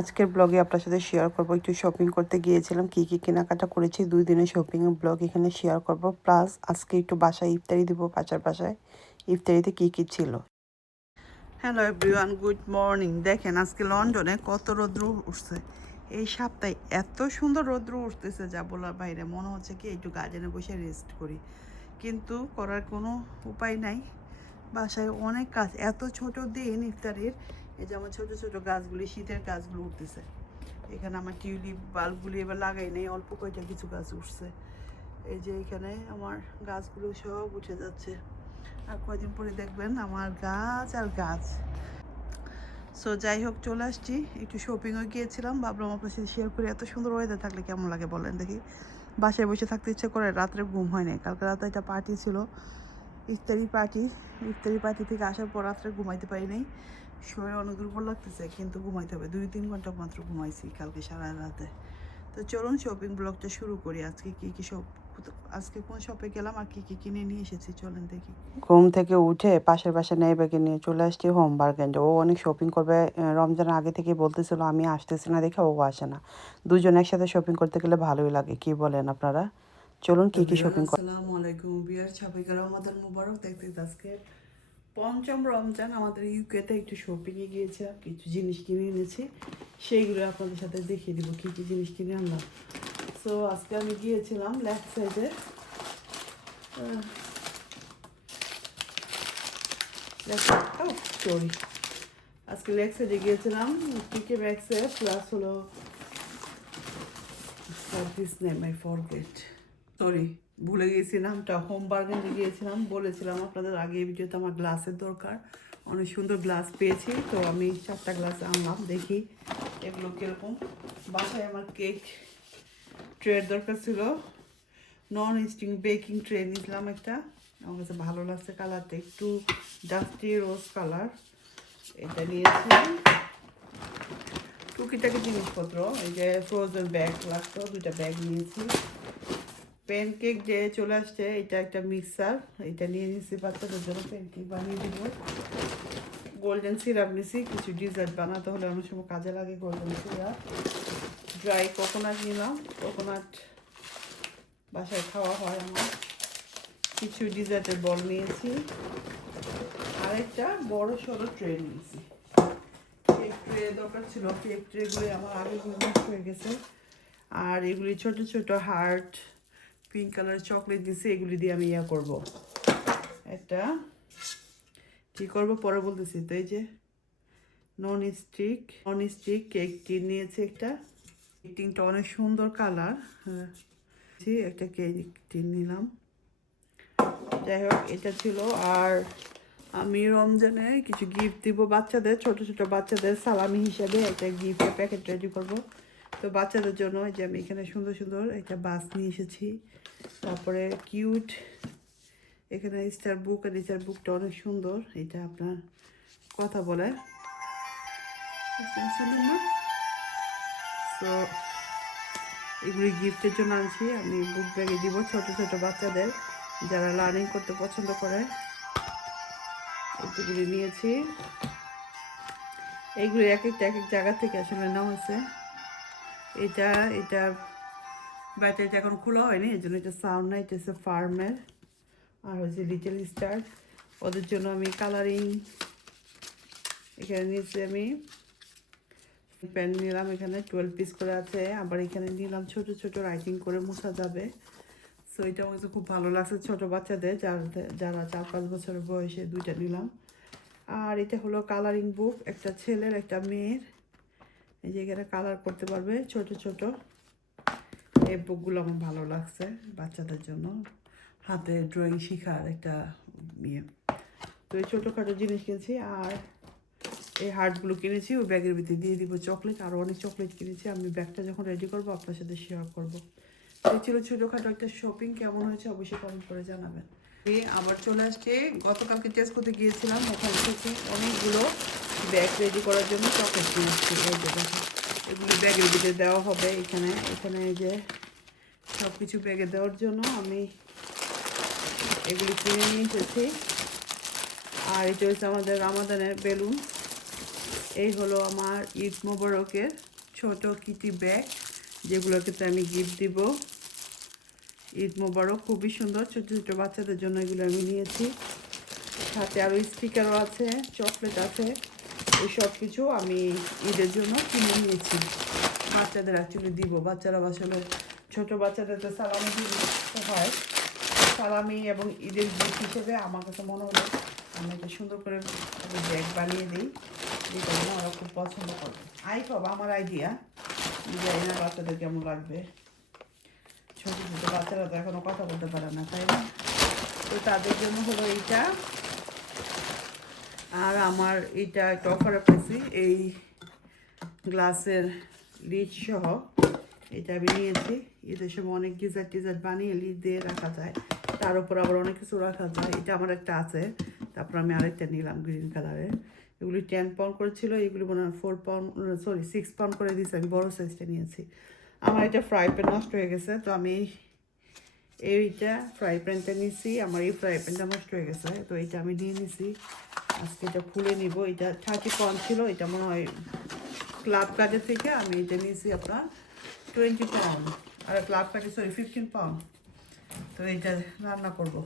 আজকের ব্লগে আপনার সাথে শেয়ার করব। একটু শপিং করতে গিয়েছিলাম, কি কি কেনাকাটা করেছি। দুই দিনের শপিং ব্লগ এখানে শেয়ার করব। প্লাস আজকে একটু বাসায় ইফতারি দিব বাচ্চার বাসায়। ইফতারিতে কি কি ছিল? হ্যালো এভরিওয়ান গুড মর্নিং দেখেন, আজকে লন্ডনে কত রৌদ্র উঠছে। এই সপ্তাহে এত সুন্দর রৌদ্র উঠতেছে যা বলার বাইরে। মনে হচ্ছে কি, একটু গার্ডেনে বসে রেস্ট করি। কিন্তু করার কোনো উপায় নাই। বাসায় অনেক কাজ। এত ছোট দিন ইফতারির এই যে আমার ছোট ছোট গাছগুলি, শীতের গাছগুলো উঠতেছে। এখানে আমার টিউলিপ বাল্বগুলি এবার লাগাই নেই, অল্প কয়টা কিছু গাছ উঠছে। এই যে এখানে আমার গাছগুলো সব উঠে যাচ্ছে। আর কয়দিন পরে দেখবেন আমার গাছ আর গাছ। সো যাই হোক, চলে আসছি। একটু শপিংও গিয়েছিলাম, ভাবলাম আপনার সাথে শেয়ার করে। এত সুন্দর ওয়েদার থাকলে কেমন লাগে বলেন দেখি। বাসায় বসে থাকতে ইচ্ছে করে, রাত্রে ঘুম হয় নাই। কালকে রাতে একটা পার্টি ছিল, ইফতারি পার্টি ইফতারি পার্টি থেকে আসার পর রাত্রে ঘুমাইতে পারি নাই। শরীর অনেক দুর্বল লাগতেছে কিন্তু ঘুমাইতে হবে। দুই তিন ঘণ্টা মাত্র ঘুমাইছি কালকে সারা রাতে। তো চলুন শপিং ব্লগটা শুরু করি। আজকে কি কি সব আজকে কোন শপে গেলাম আর কি কি কিনে নিয়ে এসেছি? চলেন দেখি। ঘুম থেকে উঠে পাশের পাশে নেইবাকে নিয়ে চলে আসছি হোম বার্গেন্ড ও অনেক শপিং করবে। আহ, রমজানের আগে থেকে বলতেছিল আমি আসতেছি না দেখে ও আসে না। দুজন একসাথে শপিং করতে গেলে ভালোই লাগে কি বলেন আপনারা? চলুন কি কি শপিং আসসালামু আলাইকুম। বিয়ার ছাপিকা রমাদান মুবারক দেখতে আজকে পঞ্চম রমজান আমাদের ইউকেতে একটু শপিংয়ে গিয়েছে, কিছু জিনিস কিনে এনেছি। সেইগুলো আপনাদের সাথে দেখিয়ে দিব কী কী জিনিস কিনে আনলাম। সো আজকে আমি গিয়েছিলাম লেফট সাইডে সরি আজকে লেগ সাইডে গিয়েছিলাম, পিকে ব্যাগসে প্লাস হলো this name I forget sorry ভুলে গিয়েছিলাম নামটা হোম বার্গেন্ডে গিয়েছিলাম, বলেছিলাম আপনাদের আগে ভিডিওতে আমার গ্লাসের দরকার। অনেক সুন্দর গ্লাস পেয়েছি, তো আমি চারটা গ্লাস আনলাম, দেখি এগুলো কীরকম। বাসায় আমার কেক ট্রের দরকার ছিল। নন স্টিং বেকিং ট্রে নিয়েছিলাম একটা। আমার কাছে ভালো লাগছে কালারটা একটু ডাস্টি রোজ কালার এটা নিয়েছি টুকিটাকি জিনিসপত্র, এই যে ফ্রোজেন ব্যাগ লাগতো, দুইটা ব্যাগ নিয়েছি। প্যানকেক যে চলে আসছে, এটা একটা মিক্সার এটা নিয়ে নিয়েছি বাচ্চাদের জন্য প্যানকেক বানিয়ে দিব। গোল্ডেন সিরাপ নিয়েছি কিছু ডিজার্ট বানাতে হলে অনেক সময় কাজে লাগে গোল্ডেন সিরাপ ড্রাই কোকোনাট নিলাম কোকোনাট বাসায় খাওয়া হয় আমার। কিছু ডিজার্টের বল নিয়েছি। আরেকটা বড় সড়ো ট্রে নিয়েছি। কেক ট্রে দরকার ছিল। কেক ট্রেগুলি আমার আগে হয়ে গেছে। আর এগুলি ছোট ছোট হার্ট পিঙ্ক কালার চকলেট দিছে, এগুলি দিয়ে আমি ইয়া করব। একটা, কি করব? পরে বলতেছি, তো এই যে non stick non stick cake tin নিয়েছি একটা। কেক টিনটা অনেক সুন্দর কালার হ্যাঁ। একটা কেক টিন নিলাম। যাই হোক, এটা ছিল, আর আমি রমজানে কিছু গিফট দিব বাচ্চাদের, ছোট ছোট বাচ্চাদের সালামি হিসাবে একটা গিফটের প্যাকেট রেডি করব। তো বাচ্চাদের জন্য এই যে আমি এখানে সুন্দর সুন্দর একটা বাস নিয়ে এসেছি। তারপরে কিউট, এখানে স্টার বুক আর স্টার বুকটা অনেক সুন্দর, এটা আপনার কথা বলে। তো এগুলি গিফটের জন্য আনছি, আমি বুক ব্যাগে দিব ছোট ছোট বাচ্চাদের, যারা লার্নিং করতে পছন্দ করে। এইগুলি নিয়েছি। এইগুলি এক একটা এক এক জায়গা থেকে আসলে নেওয়া হয়েছে। এটা এটা ব্যাটারিটা এখন খোলা হয়নি, এই জন্য এটা সাউন্ড নাই, এটা হচ্ছে ফার্মের আর হচ্ছে লিটল স্টার ওদের জন্য আমি কালারিং এখানে নিয়েছি আমি। পেন নিলাম এখানে টুয়েলভ পিস করে আছে, আবার এখানে নিলাম ছোট ছোট রাইটিং করে মোছা যাবে। সো এটা আমার খুব ভালো লাগছে ছোট বাচ্চাদের, যারা যারা চার, পাঁচ বছরের বয়সে দুইটা নিলাম। আর এটা হলো কালারিং বুক একটা ছেলের, একটা মেয়ের। এই যে এখানে কালার করতে পারবে, ছোট ছোট। এই বুকগুলো আমার ভালো লাগছে বাচ্চাদের জন্য। হাতে ড্রয়িং শেখার একটা ইয়ে। তো এই ছোটোখাটো জিনিস কিনেছি আর এই হার্টগুলো কিনেছি, ওই ব্যাগের ভিতরে দিয়ে দিব চকলেট আরও অনেক চকলেট কিনেছি। আমি ব্যাগটা যখন রেডি করব, আপনার সাথে শেয়ার করব। এই ছিল ছোটোখাটো একটা শপিং কেমন হয়েছে অবশ্যই কমেন্ট করে জানাবেন। আবার চলে আসছে। গতকালকে টেস্ট করতে গিয়েছিলাম। ওখান থেকে অনেকগুলো ব্যাগ রেডি করার জন্য চকলেট কিনেছি এই যে দেখুন এগুলো ব্যাগের ভিতরে দেওয়া হবে এখানে। এখানে এই যে সব কিছু ব্যাগে দেওয়ার জন্য আমি এগুলি কিনে নিয়ে এসেছি। আর এটা হচ্ছে আমাদের রামাদানের বেলুন। এই হলো আমার ঈদ মোবারকের ছোট কিটি ব্যাগ যেগুলোকে তো আমি গিফট দিব। ঈদ মোবারক খুবই সুন্দর, ছোট ছোটো বাচ্চাদের জন্য এগুলো আমি নিয়েছি। সাথে আরও স্টিকারও আছে চকলেট আছে। এই সব কিছু আমি ঈদের জন্য কিনে নিয়েছি। বাচ্চাদের অ্যাকচুয়ালি দিব, বাচ্চারা আসলে ছোটো বাচ্চাদের তো সালামি হয়। সালামি এবং ঈদের গিফট হিসেবে আমার কাছে মনে হলো আমি একটা সুন্দর করে ব্যাগ বানিয়ে দিই। যেটা ওরা খুব পছন্দ করবে আই সব আমার আইডিয়া জানি না বাচ্চাদের কেমন লাগবে? ছোটো ছোটো বাচ্চারা তো এখনও কথা বলতে পারে না, তাই না? তো তাদের জন্য হলো এইটা। আর আমার এটা একটা অফারে পেয়েছি এই গ্লাসের লিড সহ। এটা আমি নিয়েছি। এদের সময় অনেক গিজার টিজার বানিয়ে লিড দিয়ে রাখা যায়। তার উপর আবার অনেক কিছু রাখা যায়। এটা আমার একটা আছে। তারপর আমি আরেকটা নিলাম গ্রিন কালারের এগুলি টেন পাউন্ড করেছিল এগুলি মনে হয় four pound sorry six pound করে দিয়েছি। আমি বড়ো সাইজটা নিয়েছি। আমার এটা ফ্রাই প্যান নষ্ট হয়ে গেছে, তো আমি এইটা ফ্রাই প্যানটা নিছি, আমার এই ফ্রাই প্যানটা নষ্ট হয়ে গেছে, তো এটা আমি নিয়ে নিছি। আজকে এটা খুলে নিব, এটা থার্টি পাউন্ড ছিল, এটা মনে হয় ক্লাব কার্ডের থেকে আমি এটা নিয়েছি আপনার টোয়েন্টি পাউন্ড আর ক্লাব কার্ডে সরি ফিফটিন পাউন্ড তো এটা রান্না করব।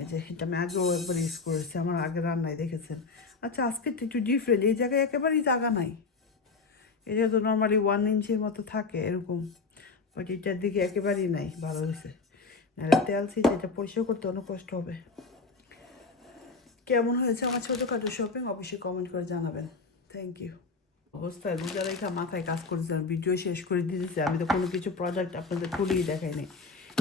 এই যে, এটা আমি আগেও একবার ইউজ করেছি, আমার আগে রান্নায় দেখেছেন। আচ্ছা আজকে একটু ডিফারেন্ট এই জায়গায় একেবারেই জায়গা নাই। এটা তো নর্মালি ওয়ান ইঞ্চির মতো থাকে, এরকম। এটার দিকে একেবারেই নাই, ভালো হয়েছে। নাহলে তেল এটা পরিষ্কার করতে অনেক কষ্ট হবে। কেমন হয়েছে আমার ছোটোখাটো শপিং অবশ্যই কমেন্ট করে জানাবেন। থ্যাংক ইউ অবস্থায় রোজা রেখা মাথায় কাজ করেছিলাম ভিডিও শেষ করে দিয়েছি আমি তো কোনো কিছু প্রোডাক্ট আপনাদের খুলিয়ে দেখাইনি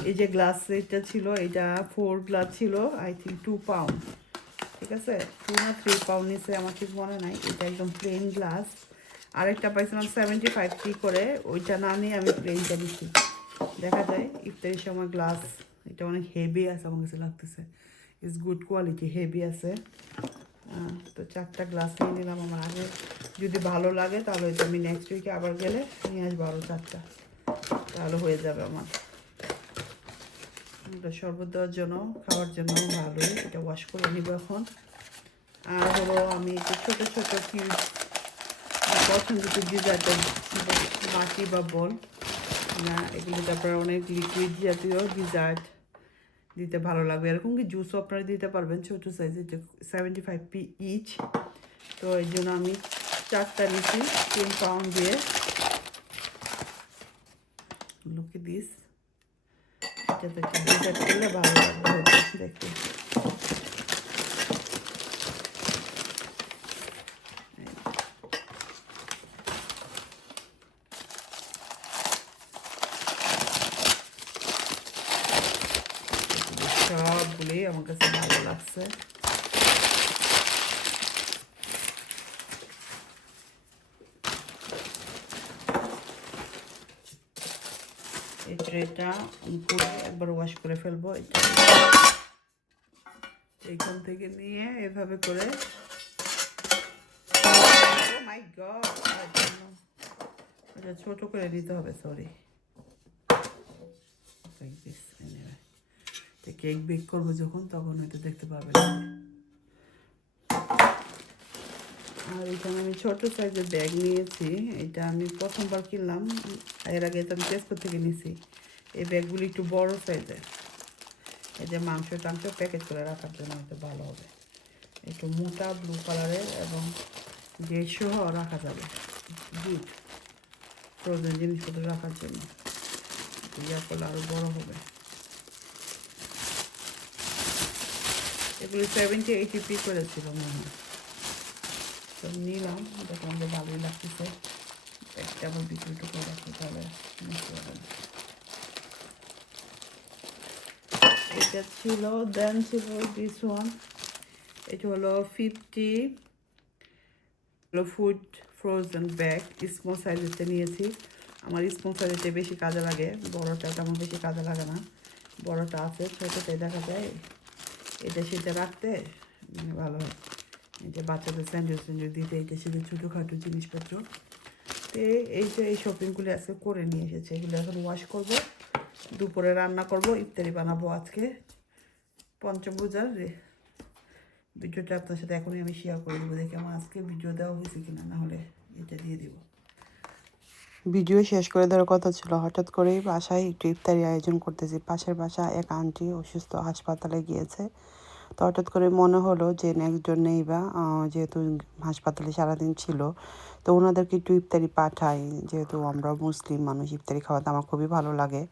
এই যে গ্লাস এটা ছিল, এটা ফোর গ্লাস ছিল আই থিঙ্ক টু পাউন্ড ঠিক আছে? টু না থ্রি পাউন্ড নিচে আমার ঠিক মনে নাই। এটা একদম প্লেন গ্লাস আরেকটা পাইছিলাম সেভেন্টি ফাইভ কি করে। ওইটা না নিয়ে আমি প্লেনটা নিচ্ছি দেখা যায়, ইফতারির সময় গ্লাস এটা অনেক হেভি আছে আমার কাছে লাগতেছে। ইটস গুড কোয়ালিটি হেভি আছে। তো চারটা গ্লাস নিয়ে নিলাম আমার আগে। যদি ভালো লাগে, তাহলে এটা আমি নেক্সট উইকে আবার গেলে নিয়ে আসব আরও চারটা। তাহলে হয়ে যাবে আমার। শরবত দেওয়ার জন্য, খাওয়ার জন্য ভালোই। এটা ওয়াশ করে নিব এখন। আর হলো আমি ছোটো ছোটো কিউব পছন্দিত ডিজার্টের মাটি বা বল না, এগুলো তারপরে অনেক লিকুইড জাতীয় ডিজার্ট দিতে ভালো লাগবে। এরকম কি জুসও আপনারা দিতে পারবেন ছোটো সাইজের সেভেন্টি ফাইভ পি ইচ তো এই জন্য আমি চারটা নিচ্ছি তিন পাউন্ড দিয়ে। লুকে দিস একটু ডিজার্ট করলে ভালো লাগবে হয়তো দেখতে সবগুলোই আমার কাছে ভালো লাগছে এই ট্রেটা একবার ওয়াশ করে ফেলব, এটা এইখান থেকে নিয়ে এভাবে করে মাই গড এটা ছোট করে দিতে হবে সরি কেক বেক করব যখন, তখন হয়তো দেখতে পাবেন আর এখানে আমি ছোট সাইজের ব্যাগ নিয়েছি, এটা আমি প্রথমবার কিনলাম। এর আগে তো আমি টেস্কো থেকে নিয়েছি এই ব্যাগগুলি একটু বড় সাইজের। এই যে মাংস টাংস প্যাকেট করে রাখার জন্য হয়তো ভালো হবে। একটু মোটা, ব্লু কালারের এবং যে সহ রাখা যাবে। গুড ফ্রোজেন জিনিসপত্র রাখার জন্য। ইয়া করলে আরও বড় হবে। এগুলো সেভেন্টি এইটি পি করেছিল মনে হয়। তো নিলাম দেখো আমাদের ভালোই লাগতেছে। একটা আবার বিক্রি টুকু রাখতে তাহলে এটা ছিল, দেন ছিল দিস ওয়ান এটা হলো ফিফটি হলো ফুড ফ্রোজেন ব্যাগ স্মল সাইজেরটা নিয়েছি। আমার স্মল সাইজেরটা বেশি কাজে লাগে, বড়টা তেমন বেশি কাজে লাগে না। বড়টা আছে, ছোটোটাই দেখা যায়। এটা সেটা রাখতে ভালো হয়। এই যে বাচ্চাদের স্যান্ডউইচ স্যান্ডউইচ দিতে এইটা সেটা ছোটোখাটো জিনিসপত্র, তো এই- এই যে এই শপিংগুলি আজকে করে নিয়ে এসেছে। এগুলো এখন ওয়াশ করব, দুপুরে রান্না করব, ইফতারি বানাবো আজকে। পঞ্চমপূজার ভিডিওটা আপনার সাথে এখনই আমি শেয়ার করে দেবো, দেখি আমার আজকে ভিডিও দেওয়া হয়েছে কিনা, না হলে এটা দিয়ে দিব। ভিডিও শেষ করে দেওয়ার কথা ছিল, হঠাৎ করেই বাসায় একটু ইফতারি আয়োজন করতেছি। পাশের বাসা এক আন্টি অসুস্থ, হাসপাতালে গিয়েছে। তো হঠাৎ করে মনে হলো যে ডোর নেই বা যেহেতু হাসপাতালে সারাদিন ছিল, তো ওনাদেরকে একটু ইফতারি পাঠাই, যেহেতু আমরা মুসলিম মানুষ, ইফতারি খাওয়াতে আমার খুবই ভালো লাগে।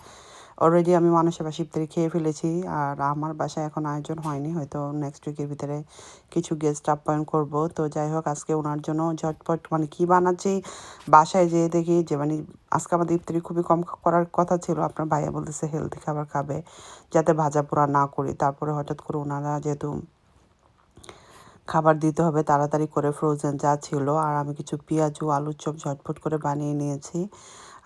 অলরেডি আমি মানুষের বাসা ইফতারি খেয়ে ফেলেছি, আর আমার বাসায় এখন আয়োজন হয়নি, হয়তো নেক্সট উইকের ভিতরে কিছু গেস্ট আপ্যায়ন করব। তো যাই হোক, আজকে ওনার জন্য ঝটপট মানে কি বানাচ্ছি, বাসায় যেয়ে দেখি যে মানে আজকে আমাদের ইফতারি খুবই কম করার কথা ছিল, আপনার ভাইয়া বলতেছে হেলদি খাবার খাবে, যাতে ভাজা পোড়া না করি। তারপরে হঠাৎ করে ওনারা যেহেতু খাবার দিতে হবে, তাড়াতাড়ি করে ফ্রোজেন যা ছিল, আর আমি কিছু পেঁয়াজু, আলুর চপ ঝটপট করে বানিয়ে নিয়েছি।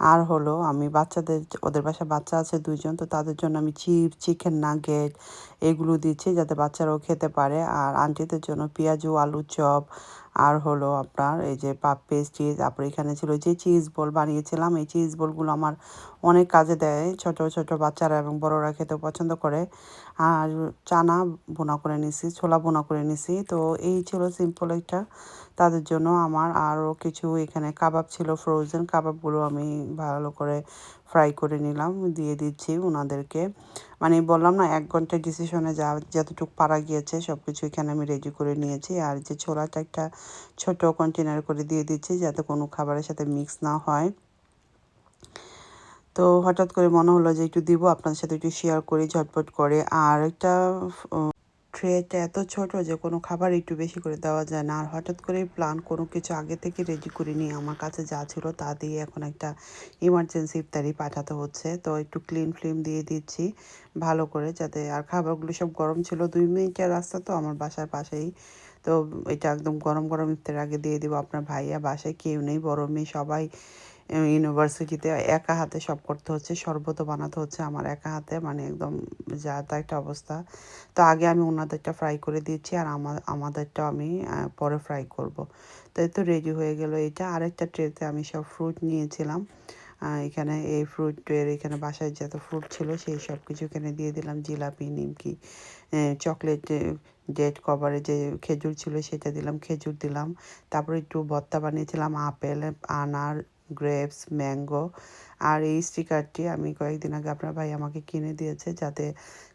আর হলো আমি বাচ্চাদের, ওদের বাসায় বাচ্চা আছে দুইজন, তো তাদের জন্য আমি চিপ চিকেন নাগেট এগুলো দিচ্ছি যাতে বাচ্চারাও খেতে পারে। আর আন্টিদের জন্য পেঁয়াজু আলুর চপ। আর হলো আপনার এই যে পাপ পেস্ট্রি, তারপরে এখানে ছিল যে চিজ বল বানিয়েছিলাম। এই চিজ বলগুলো আমার অনেক কাজে দেয়। ছোট ছোট বাচ্চারা এবং বড়রা খেতে পছন্দ করে। আর চানা বোনা করে নিছি, ছোলা বোনা করে নিছি। তো এই ছিল সিম্পল একটা তাদের জন্য আমার। আরও কিছু এখানে কাবাব ছিল ফ্রোজেন কাবাবগুলো আমি ভালো করে ফ্রাই করে নিলাম, দিয়ে দিচ্ছি ওনাদেরকে মানে বললাম না, এক ঘণ্টার ডিসিশনে যা, যতটুকু পারা গিয়েছে সব কিছু এখানে আমি রেডি করে নিয়েছি। আর যে ছোলাটা একটা ছোট কন্টেনার করে দিয়ে দিচ্ছি যাতে কোনো খাবারের সাথে মিক্স না হয়। তো হঠাৎ করে মনে হলো যে একটু দিব, আপনাদের সাথে একটু শেয়ার করি ঝটপট করে। আর একটা ট্রেটা এত ছোট যে কোনো খাবার একটু বেশি করে দেওয়া যায় না। আর হঠাৎ করে প্ল্যান কোনো কিছু আগে থেকে রেডি করে নিয়ে আমার কাছে যা ছিল তা দিয়ে এখন একটা ইমার্জেন্সি ইফতারি পাঠাতে হচ্ছে। তো একটু ক্লিন ফ্লিম দিয়ে দিচ্ছি ভালো করে যাতে আর খাবারগুলো সব গরম ছিল দুই মিনিটের রাস্তা তো আমার বাসার পাশেই। তো এটা একদম গরম গরম ইফতার আগে দিয়ে দিব আপনার ভাইয়া। বাসায় কেউ নেই, বড় মেয়ে, সবাই ইউনিভার্সিটিতে একা হাতে সব করতে হচ্ছে, শরবত বানাতে হচ্ছে আমার একা হাতে মানে একদম যা তা একটা অবস্থা। তো আগে আমি ওনাদেরটা ফ্রাই করে দিচ্ছি আর আমার আমাদেরটা আমি পরে ফ্রাই করব। তো এই তো রেডি হয়ে গেল এটা আরেকটা ট্রেতে আমি সব ফ্রুট নিয়েছিলাম। এখানে এই ফ্রুটের এখানে বাসায় যত ফ্রুট ছিল সেই সব কিছু এখানে দিয়ে দিলাম। জিলাপি, নিমকি চকলেট ডেট কভারে যে খেজুর ছিল সেটা দিলাম, খেজুর দিলাম। তারপরে একটু ভর্তা বানিয়েছিলাম, আপেল, আনার গ্রেপস ম্যাঙ্গো আর এই স্টিকারটি আমি কয়েকদিন আগে আপনার ভাই আমাকে কিনে দিয়েছে যাতে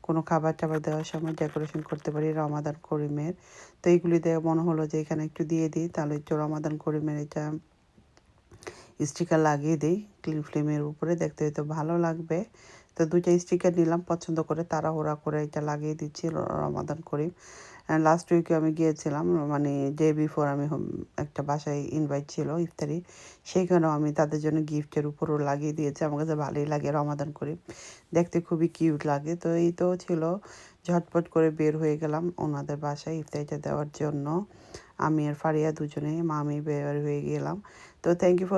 কোনো খাবার টাবার দেওয়ার সময় ডেকোরেশন করতে পারি রমাদান করিমের। তো এইগুলি দিয়ে মনে হলো যে এখানে একটু দিয়ে দিই, তাহলে একটু রমাদান করিমের এটা স্টিকার লাগিয়ে দিই ক্লিন ফ্লেমের উপরে। দেখতে হয়তো ভালো লাগবে। তো দুইটা স্টিকার নিলাম, পছন্দ করে তারা তাড়াহুড়া করে এটা লাগিয়ে দিচ্ছি রমাদান করিম। লাস্ট উইকে আমি গিয়েছিলাম মানে ডে বিফোর আমি একটা বাসায় ইনভাইট ছিল, ইফতারি। সেইখানেও আমি তাদের জন্য গিফটের উপরও লাগিয়ে দিয়েছি, আমার কাছে ভালোই লাগে রমাদান করিম দেখতে খুবই কিউট লাগে। তো এই তো ছিল, ঝটপট করে বের হয়ে গেলাম ওনাদের বাসায় ইফতারিটা দেওয়ার জন্য। আমি আর ফারিয়া দুজনে মামি বের হয়ে গেলাম। তো থ্যাংক ইউ ফর